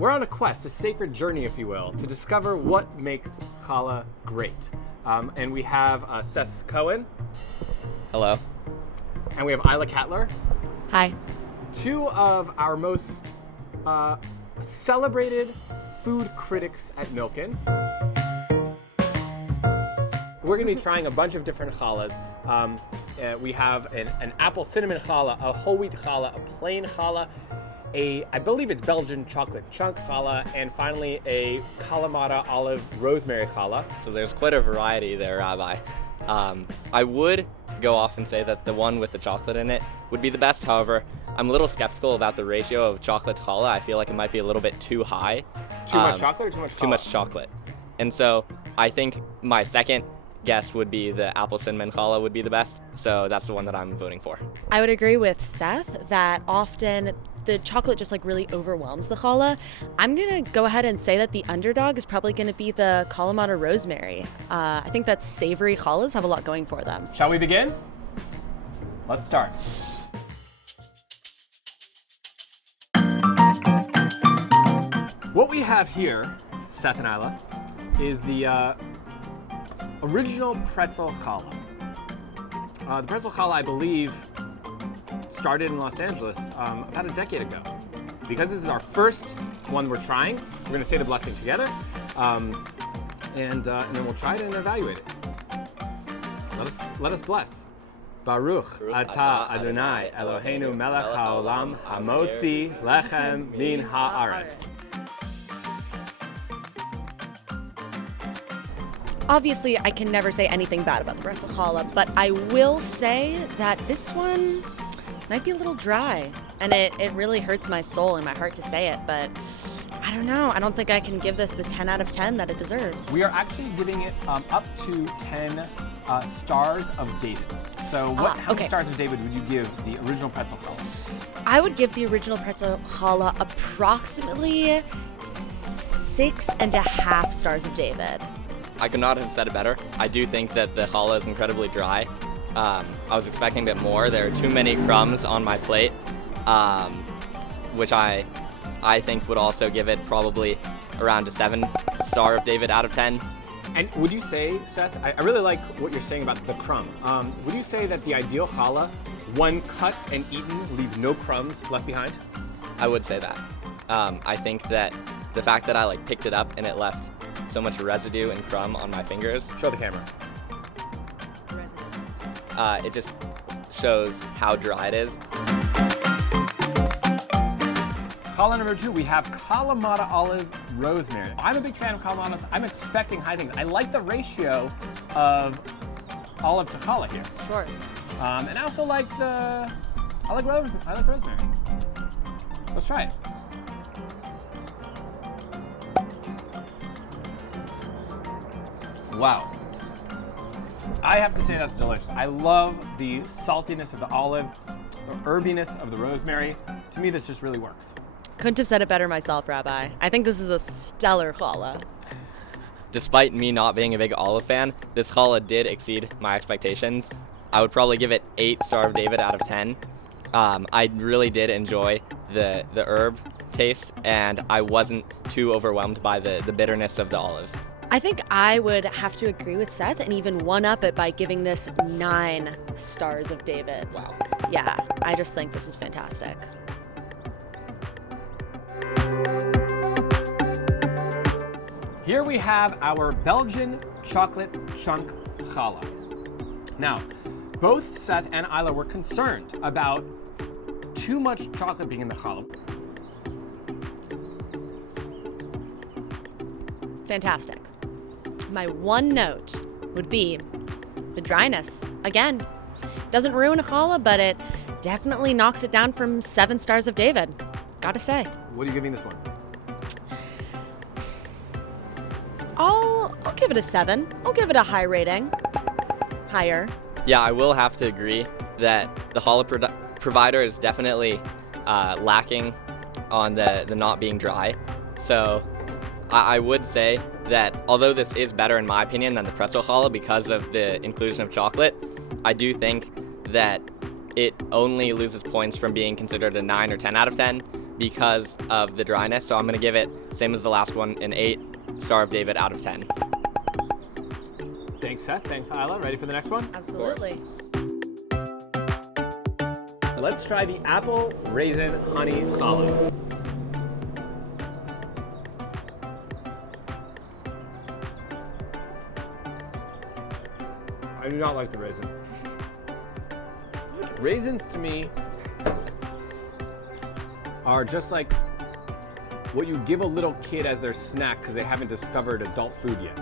we're on a quest, a sacred journey, if you will, to discover what makes challah great. And we have Seth Cohen. Hello. And we have Ayla Kattler. Hi. Two of our most celebrated food critics at Milken. We're going to be trying a bunch of different challahs. We have an apple cinnamon challah, a whole wheat challah, a plain challah, I believe it's Belgian chocolate chunk challah, and finally a kalamata olive rosemary challah. So there's quite a variety there, Rabbi. I would go off and say that the one with the chocolate in it would be the best. However, I'm a little skeptical about the ratio of chocolate to challah. I feel like it might be a little bit too high. Too much chocolate or too much challah? Too much chocolate. And so I think my second guess would be the apple cinnamon challah would be the best. So that's the one that I'm voting for. I would agree with Seth that often the chocolate just like really overwhelms the challah. I'm gonna go ahead and say that the underdog is probably gonna be the kalamata rosemary. I think that savory challahs have a lot going for them. Shall we begin? Let's start. What we have here, Seth and Ayla, is the original pretzel challah. The pretzel challah, I believe, started in Los Angeles about a decade ago. Because this is our first one we're trying, we're going to say the blessing together, and then we'll try it and evaluate it. Let us bless. Baruch atah Adonai Eloheinu melech haolam hamotzi lechem min haaretz. Obviously, I can never say anything bad about the pretzel challah, but I will say that this one might be a little dry, and it really hurts my soul and my heart to say it, but I don't know. I don't think I can give this the 10 out of 10 that it deserves. We are actually giving it up to 10 stars of David. So how many stars of David would you give the original pretzel challah? I would give the original pretzel challah approximately 6.5 stars of David. I could not have said it better. I do think that the challah is incredibly dry. I was expecting a bit more. There are too many crumbs on my plate, which I think would also give it probably around a 7 star of David out of 10. And would you say, Seth, I really like what you're saying about the crumb. Would you say that the ideal challah, one cut and eaten, leaves no crumbs left behind? I would say that. I think that the fact that I picked it up and it left so much residue and crumb on my fingers. Show the camera. It just shows how dry it is. Challah number 2, we have kalamata olive rosemary. I'm a big fan of kalamatas. I'm expecting high things. I like the ratio of olive to challah here. Sure. And I also like I like rosemary. Let's try it. Wow. I have to say that's delicious. I love the saltiness of the olive, the herbiness of the rosemary. To me, this just really works. Couldn't have said it better myself, Rabbi. I think this is a stellar challah. Despite me not being a big olive fan, this challah did exceed my expectations. I would probably give it 8 star of David out of 10. I really did enjoy the herb taste, and I wasn't too overwhelmed by the bitterness of the olives. I think I would have to agree with Seth and even one-up it by giving this 9 stars of David. Wow. Yeah, I just think this is fantastic. Here we have our Belgian chocolate chunk challah. Now, both Seth and Ayla were concerned about too much chocolate being in the challah. Fantastic. My one note would be the dryness. Again, doesn't ruin a challah, but it definitely knocks it down from 7 stars of David. Gotta say. What are you giving this one? I'll give it a 7. I'll give it a high rating. Higher. Yeah, I will have to agree that the challah provider is definitely lacking on the not being dry. So I would say that although this is better in my opinion than the pretzel challah because of the inclusion of chocolate, I do think that it only loses points from being considered a 9 or 10 out of 10 because of the dryness. So I'm going to give it, same as the last one, an 8 Star of David out of 10. Thanks, Seth. Thanks, Ayla. Ready for the next one? Absolutely. Let's try the apple raisin honey challah. I do not like the raisin. Raisins to me are just like what you give a little kid as their snack because they haven't discovered adult food yet.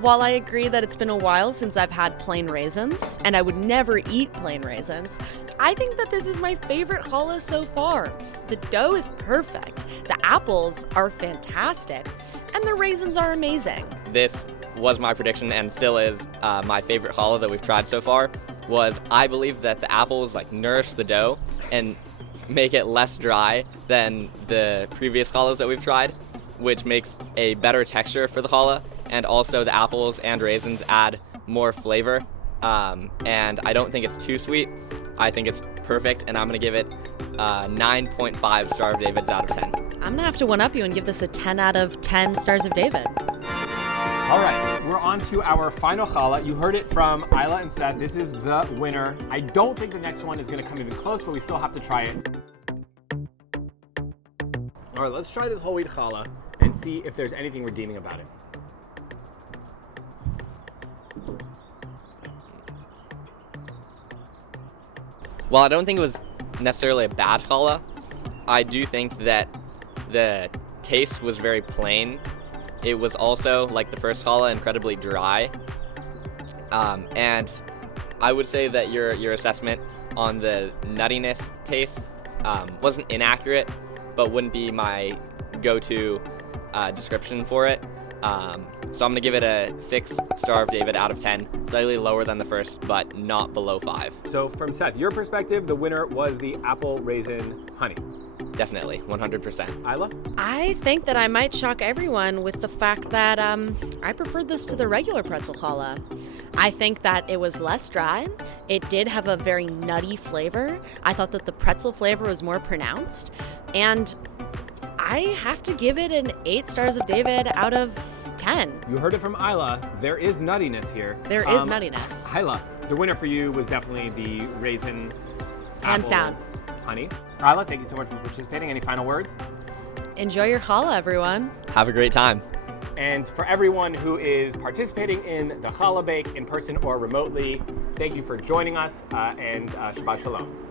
While I agree that it's been a while since I've had plain raisins, and I would never eat plain raisins, I think that this is my favorite challah so far. The dough is perfect, the apples are fantastic, and the raisins are amazing. This was my prediction and still is my favorite challah that we've tried so far. I believe that the apples like nourish the dough and make it less dry than the previous challahs that we've tried, which makes a better texture for the challah. And also the apples and raisins add more flavor. And I don't think it's too sweet. I think it's perfect, and I'm gonna give it 9.5 Star of Davids out of 10. I'm gonna have to one-up you and give this a 10 out of 10 Stars of David. All right, we're on to our final challah. You heard it from Ayla and Seth. This is the winner. I don't think the next one is gonna come even close, but we still have to try it. All right, let's try this whole wheat challah and see if there's anything redeeming about it. While I don't think it was necessarily a bad challah, I do think that the taste was very plain. It was also, like the first challah, incredibly dry. And I would say that your assessment on the nuttiness taste wasn't inaccurate, but wouldn't be my go-to description for it. So I'm gonna give it a 6 Star of David out of 10, slightly lower than the first, but not below 5. So from Seth, your perspective, the winner was the apple raisin honey. Definitely, 100%. Ayla? I think that I might shock everyone with the fact that I preferred this to the regular pretzel challah. I think that it was less dry. It did have a very nutty flavor. I thought that the pretzel flavor was more pronounced. And I have to give it an 8 Stars of David out of 10. You heard it from Ayla. There is nuttiness here. There is nuttiness. Ayla, the winner for you was definitely the raisin Hands apple down. honey. Ayla, thank you so much for participating. Any final words? Enjoy your challah, everyone. Have a great time. And for everyone who is participating in the challah bake in person or remotely, thank you for joining us, and Shabbat Shalom.